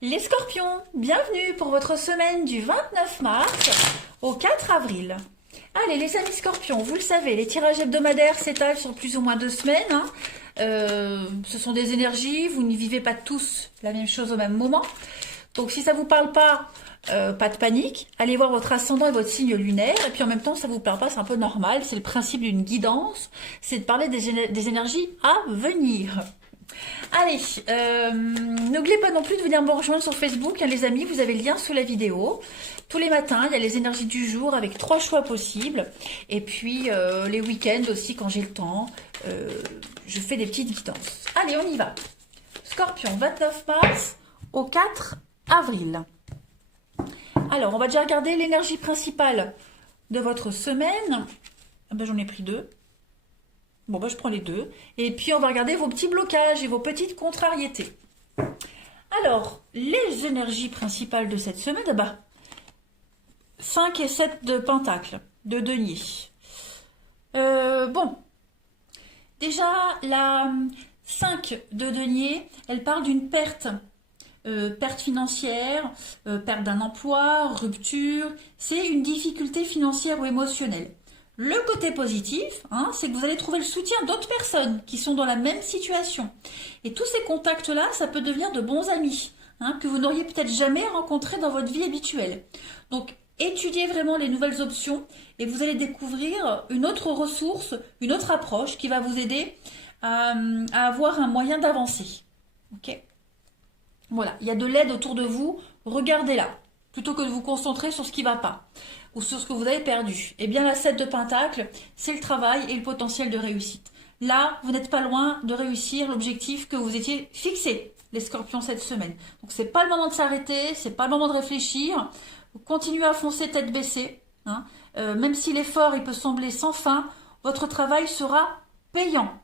Les scorpions, bienvenue pour votre semaine du 29 mars au 4 avril. Allez les amis scorpions, vous le savez, les tirages hebdomadaires s'étalent sur plus ou moins 2 semaines. Ce sont des énergies, vous ne vivez pas tous la même chose au même moment. Donc si ça vous parle pas de panique. Allez voir votre ascendant et votre signe lunaire. Et puis en même temps, ça vous parle pas, c'est un peu normal. C'est le principe d'une guidance, c'est de parler des énergies à venir. Allez, n'oubliez pas non plus de venir me rejoindre sur Facebook, hein, les amis, vous avez le lien sous la vidéo. Tous les matins, il y a les énergies du jour avec 3 choix possibles. Et puis, les week-ends aussi, quand j'ai le temps, je fais des petites guidances. Allez, on y va. Scorpion, 29 mars au 4 avril. Alors, on va déjà regarder l'énergie principale de votre semaine. Ah ben, j'en ai pris 2. Bon, ben, je prends les 2. Et puis, on va regarder vos petits blocages et vos petites contrariétés. Alors, les énergies principales de cette semaine, bah, 5 et 7 de pentacle, de denier. Bon, déjà, la 5 de denier, elle parle d'une perte. Perte financière, perte d'un emploi, rupture, c'est une difficulté financière ou émotionnelle. Le côté positif, hein, c'est que vous allez trouver le soutien d'autres personnes qui sont dans la même situation. Et tous ces contacts-là, ça peut devenir de bons amis, hein, que vous n'auriez peut-être jamais rencontrés dans votre vie habituelle. Donc, étudiez vraiment les nouvelles options et vous allez découvrir une autre ressource, une autre approche qui va vous aider à avoir un moyen d'avancer. Ok ? Voilà, il y a de l'aide autour de vous, regardez-la, plutôt que de vous concentrer sur ce qui ne va pas, ou sur ce que vous avez perdu. Eh bien, la 7 de pentacle, c'est le travail et le potentiel de réussite. Là, vous n'êtes pas loin de réussir l'objectif que vous étiez fixé, les scorpions, cette semaine. Donc, c'est pas le moment de s'arrêter, c'est pas le moment de réfléchir. Continuez à foncer tête baissée, hein. Même si l'effort il peut sembler sans fin, votre travail sera payant.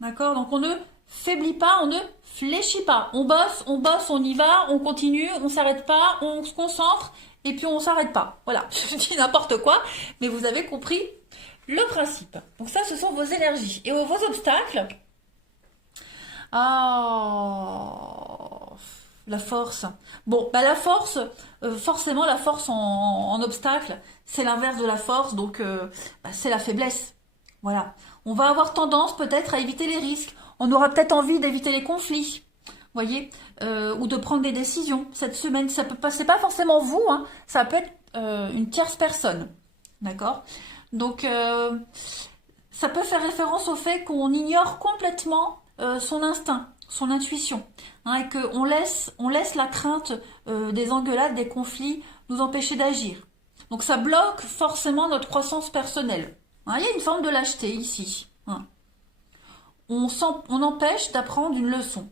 D'accord? Donc, on ne faiblit pas, on ne fléchit pas. On bosse, on y va, on continue, on s'arrête pas, on se concentre et puis on s'arrête pas. Voilà, je dis n'importe quoi, mais vous avez compris le principe. Donc ça, ce sont vos énergies. Et vos obstacles, ah, la force. Bon, bah la force, forcément la force en obstacle, c'est l'inverse de la force, donc bah, c'est la faiblesse. Voilà. On va avoir tendance peut-être à éviter les risques. On aura peut-être envie d'éviter les conflits, voyez, ou de prendre des décisions. Cette semaine, ça peut passer pas forcément vous, hein, ça peut être une tierce personne, d'accord. Donc, ça peut faire référence au fait qu'on ignore complètement son instinct, son intuition, hein, et qu'on laisse la crainte des engueulades, des conflits nous empêcher d'agir. Donc, ça bloque forcément notre croissance personnelle. Hein, il y a une forme de lâcheté ici. Hein. On empêche d'apprendre une leçon.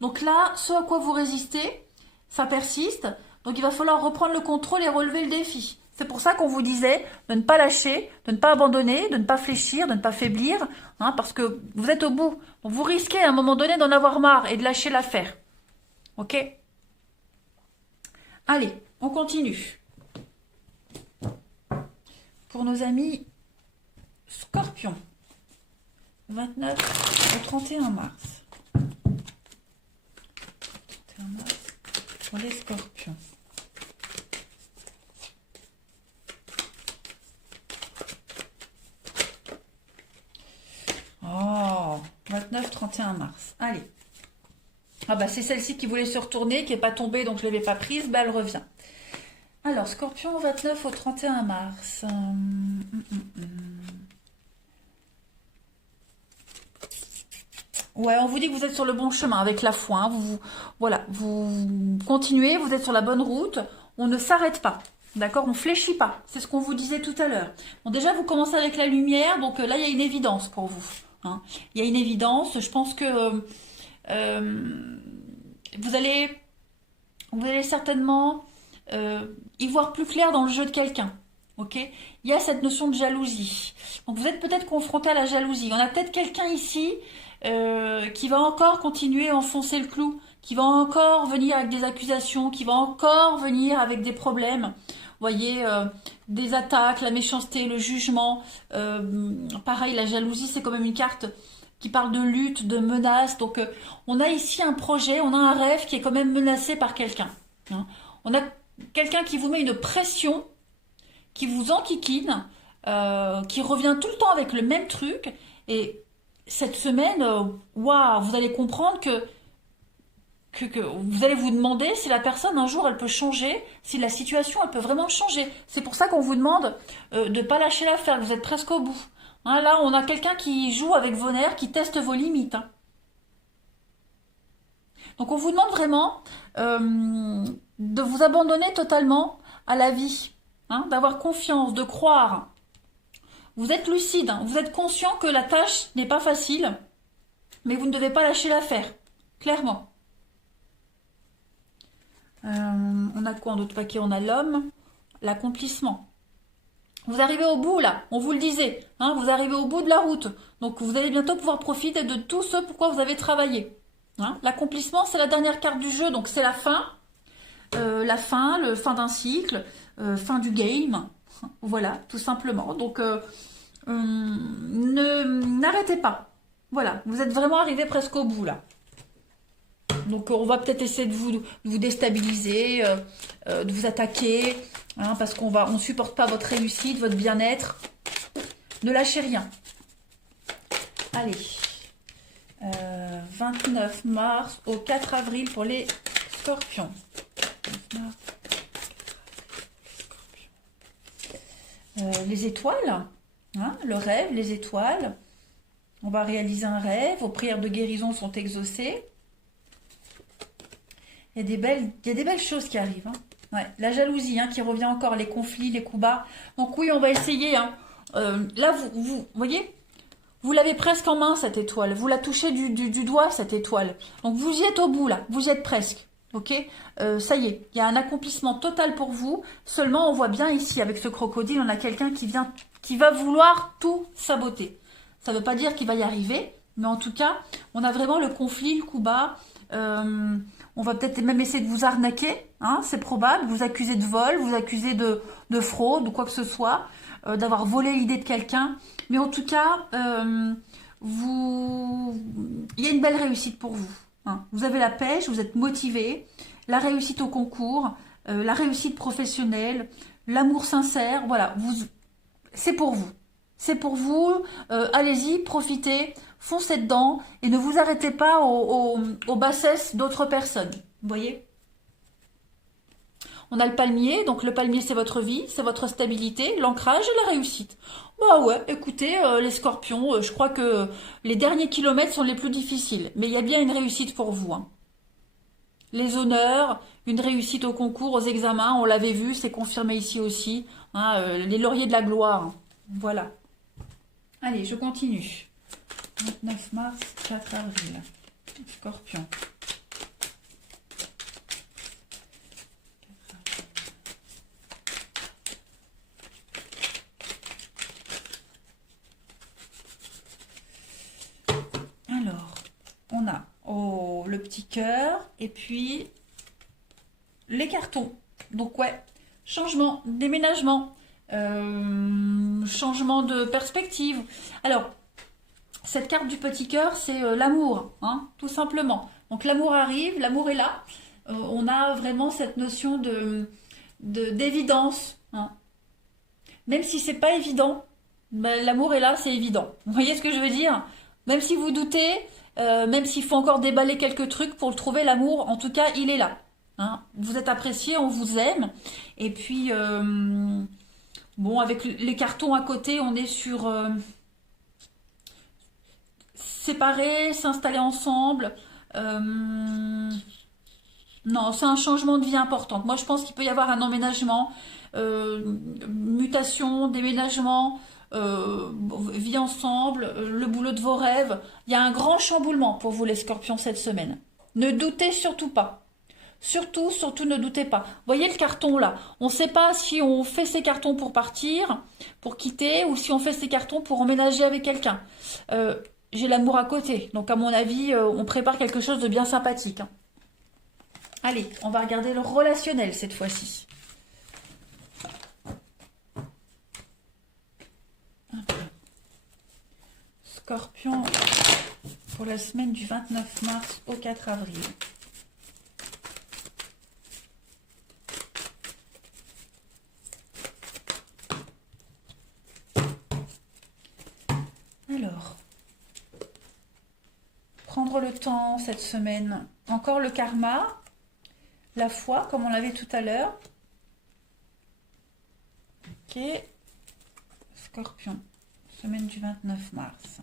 Donc là, ce à quoi vous résistez, ça persiste. Donc il va falloir reprendre le contrôle et relever le défi. C'est pour ça qu'on vous disait de ne pas lâcher, de ne pas abandonner, de ne pas fléchir, de ne pas faiblir, hein, parce que vous êtes au bout. Donc vous risquez à un moment donné d'en avoir marre et de lâcher l'affaire. Ok? Allez, on continue. Pour nos amis Scorpions. 29 au 31 mars. 31 mars pour les scorpions. Oh, 29-31 mars. Allez. Ah bah c'est celle-ci qui voulait se retourner, qui n'est pas tombée, donc je ne l'avais pas prise, bah elle revient. Alors, scorpion 29 au 31 mars. Ouais, on vous dit que vous êtes sur le bon chemin avec la foi. Hein. Voilà, vous continuez, vous êtes sur la bonne route. On ne s'arrête pas, d'accord? On fléchit pas. C'est ce qu'on vous disait tout à l'heure. Bon, déjà, vous commencez avec la lumière, donc là, il y a une évidence pour vous. Hein. Il y a une évidence. Je pense que vous allez certainement y voir plus clair dans le jeu de quelqu'un. Ok, il y a cette notion de jalousie. Donc vous êtes peut-être confronté à la jalousie. On a peut-être quelqu'un ici qui va encore continuer à enfoncer le clou, qui va encore venir avec des accusations, qui va encore venir avec des problèmes. Vous voyez, des attaques, la méchanceté, le jugement. Pareil, la jalousie, c'est quand même une carte qui parle de lutte, de menace. Donc, on a ici un projet, on a un rêve qui est quand même menacé par quelqu'un. Hein. On a quelqu'un qui vous met une pression, qui vous enquiquine, qui revient tout le temps avec le même truc. Et cette semaine, waouh, vous allez comprendre que vous allez vous demander si la personne un jour elle peut changer, si la situation elle peut vraiment changer. C'est pour ça qu'on vous demande de ne pas lâcher l'affaire, vous êtes presque au bout. Hein, là, on a quelqu'un qui joue avec vos nerfs, qui teste vos limites. Hein. Donc on vous demande vraiment de vous abandonner totalement à la vie, hein, d'avoir confiance, de croire. Vous êtes lucide, hein, vous êtes conscient que la tâche n'est pas facile, mais vous ne devez pas lâcher l'affaire, clairement. On a quoi en d'autres paquets? On a l'homme, l'accomplissement. Vous arrivez au bout là, on vous le disait, hein, vous arrivez au bout de la route. Donc vous allez bientôt pouvoir profiter de tout ce pourquoi vous avez travaillé. Hein. L'accomplissement, c'est la dernière carte du jeu, donc c'est la fin. Le fin d'un cycle, fin du game. Voilà, tout simplement. Donc n'arrêtez pas. Voilà, vous êtes vraiment arrivé presque au bout là. Donc on va peut-être essayer de vous déstabiliser, de vous attaquer, hein, parce qu'on ne supporte pas votre réussite, votre bien-être. Ne lâchez rien. Allez, 29 mars au 4 avril pour les scorpions. Les étoiles, hein, le rêve, les étoiles. On va réaliser un rêve, vos prières de guérison sont exaucées. Il y a des belles choses qui arrivent. Hein. Ouais, la jalousie qui revient encore, les conflits, les coups bas. Donc oui, on va essayer. Hein. Là, vous voyez, vous l'avez presque en main, cette étoile. Vous la touchez du doigt, cette étoile. Donc vous y êtes au bout, là. Vous y êtes presque. Ok, ça y est, il y a un accomplissement total pour vous. Seulement, on voit bien ici, avec ce crocodile, on a quelqu'un qui va vouloir tout saboter. Ça ne veut pas dire qu'il va y arriver, mais en tout cas, on a vraiment le conflit, le coup bas. On va peut-être même essayer de vous arnaquer, hein, c'est probable, vous accuser de vol, vous accuser de fraude ou quoi que ce soit, d'avoir volé l'idée de quelqu'un. Mais en tout cas, il y a une belle réussite pour vous. Hein. Vous avez la pêche, vous êtes motivé, la réussite au concours, la réussite professionnelle, l'amour sincère, voilà, c'est pour vous. C'est pour vous, allez-y, profitez, foncez dedans et ne vous arrêtez pas aux bassesses d'autres personnes. Vous voyez? On a le palmier, donc le palmier c'est votre vie, c'est votre stabilité, l'ancrage et la réussite. Bah ouais, écoutez, les scorpions, je crois que les derniers kilomètres sont les plus difficiles, mais il y a bien une réussite pour vous. Hein. Les honneurs, une réussite au concours, aux examens, on l'avait vu, c'est confirmé ici aussi. Hein, les lauriers de la gloire, hein. Voilà. Allez, je continue. 29 mars, 4 avril. Scorpion. Alors, on a le petit cœur et puis les cartons. Donc ouais, changement, déménagement. Changement de perspective. Alors, cette carte du petit cœur, c'est l'amour, hein, tout simplement. Donc l'amour arrive, l'amour est là. On a vraiment cette notion d'évidence. Hein. Même si c'est pas évident, ben, l'amour est là, c'est évident. Vous voyez ce que je veux dire? Même si vous doutez, même s'il faut encore déballer quelques trucs pour le trouver, l'amour, en tout cas, il est là. Hein. Vous êtes apprécié, on vous aime. Et puis... bon, avec les cartons à côté, on est sur séparer, s'installer ensemble. Non, c'est un changement de vie important. Moi, je pense qu'il peut y avoir un emménagement, mutation, déménagement, vie ensemble, le boulot de vos rêves. Il y a un grand chamboulement pour vous, les scorpions, cette semaine. Ne doutez surtout pas. Surtout, ne doutez pas. Voyez le carton là. On ne sait pas si on fait ces cartons pour partir, pour quitter, ou si on fait ces cartons pour emménager avec quelqu'un. J'ai l'amour à côté. Donc à mon avis, on prépare quelque chose de bien sympathique. Hein. Allez, on va regarder le relationnel cette fois-ci. Scorpion pour la semaine du 29 mars au 4 avril. Alors, prendre le temps cette semaine. Encore le karma, la foi, comme on l'avait tout à l'heure. Ok. Scorpion, semaine du 29 mars.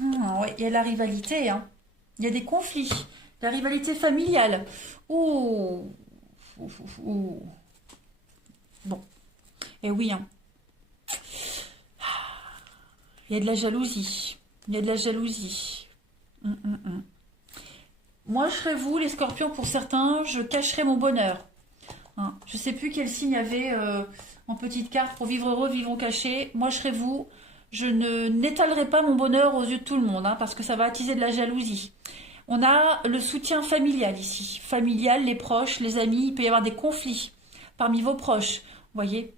Ouais, il y a la rivalité, hein. Il y a des conflits. La rivalité familiale. Ouh. Bon. Et oui, hein. Il y a de la jalousie. Il y a de la jalousie. Moi, je serais vous, les scorpions, pour certains, je cacherai mon bonheur. Hein. Je ne sais plus quel signe il y avait en petite carte pour vivre heureux, vivons cachés. Moi, je serais vous. Je ne n'étalerai pas mon bonheur aux yeux de tout le monde, hein, parce que ça va attiser de la jalousie. On a le soutien familial ici. Familial, les proches, les amis. Il peut y avoir des conflits parmi vos proches, vous voyez.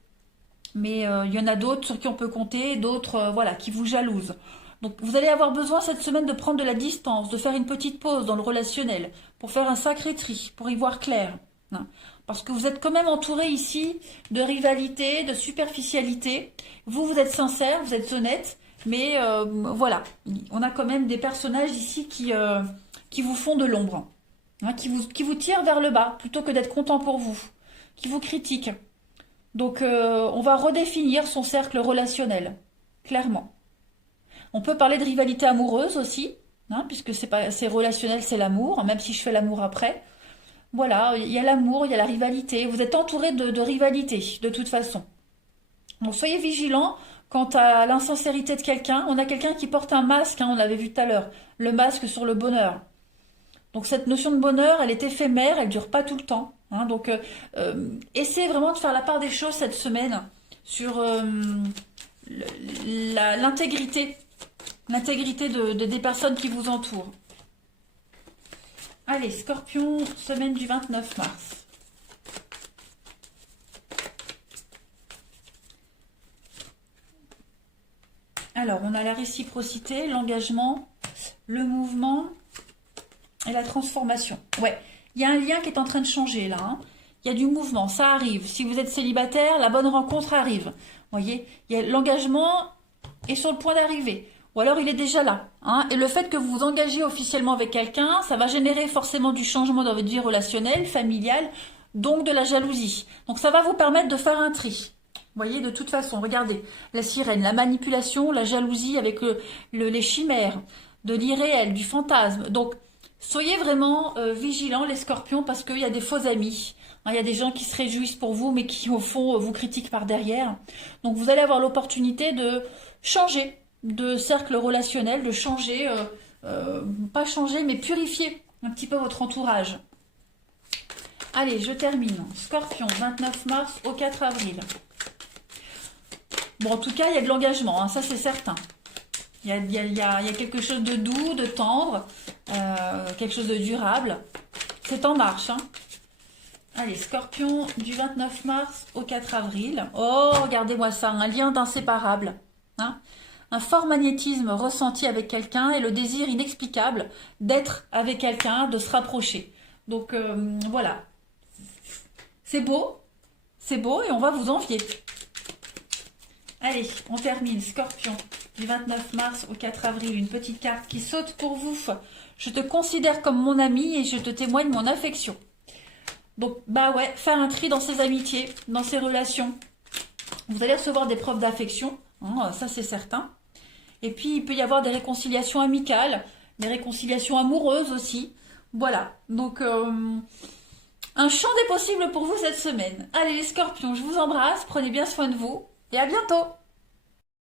Mais il y en a d'autres sur qui on peut compter, d'autres voilà, qui vous jalousent. Donc vous allez avoir besoin cette semaine de prendre de la distance, de faire une petite pause dans le relationnel, pour faire un sacré tri, pour y voir clair. Hein. Parce que vous êtes quand même entouré ici de rivalité, de superficialité. Vous, vous êtes sincère, vous êtes honnête, mais voilà, on a quand même des personnages ici qui vous font de l'ombre, hein, qui vous tirent vers le bas, plutôt que d'être content pour vous, qui vous critiquent. Donc, on va redéfinir son cercle relationnel, clairement. On peut parler de rivalité amoureuse aussi, hein, puisque c'est relationnel, c'est l'amour, même si je fais l'amour après. Voilà, il y a l'amour, il y a la rivalité. Vous êtes entouré de rivalité, de toute façon. Donc, soyez vigilants quant à l'insincérité de quelqu'un. On a quelqu'un qui porte un masque, hein, on l'avait vu tout à l'heure, le masque sur le bonheur. Donc, cette notion de bonheur, elle est éphémère, elle ne dure pas tout le temps. Hein, donc, essayez vraiment de faire la part des choses cette semaine sur l'intégrité des personnes qui vous entourent. Allez, Scorpion, semaine du 29 mars. Alors, on a la réciprocité, l'engagement, le mouvement et la transformation. Ouais, il y a un lien qui est en train de changer là. Hein. Il y a du mouvement, ça arrive. Si vous êtes célibataire, la bonne rencontre arrive. Vous voyez, l'engagement est sur le point d'arriver. Ou alors il est déjà là. Hein. Et le fait que vous vous engagez officiellement avec quelqu'un, ça va générer forcément du changement dans votre vie relationnelle, familiale, donc de la jalousie. Donc ça va vous permettre de faire un tri. Vous voyez, de toute façon, regardez, la sirène, la manipulation, la jalousie avec les chimères, de l'irréel, du fantasme. Donc, soyez vraiment vigilants, les scorpions, parce qu'il y a des faux amis. Hein, il y a des gens qui se réjouissent pour vous, mais qui, au fond, vous critiquent par derrière. Donc, vous allez avoir l'opportunité de changer de cercle relationnel, de changer, pas changer, mais purifier un petit peu votre entourage. Allez, je termine. Scorpion, 29 mars au 4 avril. Bon, en tout cas, il y a de l'engagement, hein, ça c'est certain. Il y a quelque chose de doux, de tendre, quelque chose de durable. C'est en marche. Hein. Allez, Scorpion, du 29 mars au 4 avril. Oh, regardez-moi ça, un lien d'inséparable. Hein. Un fort magnétisme ressenti avec quelqu'un et le désir inexplicable d'être avec quelqu'un, de se rapprocher. Donc, voilà. C'est beau et on va vous envier. Allez, on termine. Scorpion, du 29 mars au 4 avril, une petite carte qui saute pour vous. Je te considère comme mon ami et je te témoigne mon affection. Donc, bah ouais, faire un tri dans ses amitiés, dans ses relations. Vous allez recevoir des preuves d'affection, hein, ça c'est certain. Et puis, il peut y avoir des réconciliations amicales, des réconciliations amoureuses aussi. Voilà, donc un champ des possibles pour vous cette semaine. Allez les scorpions, je vous embrasse, prenez bien soin de vous et à bientôt.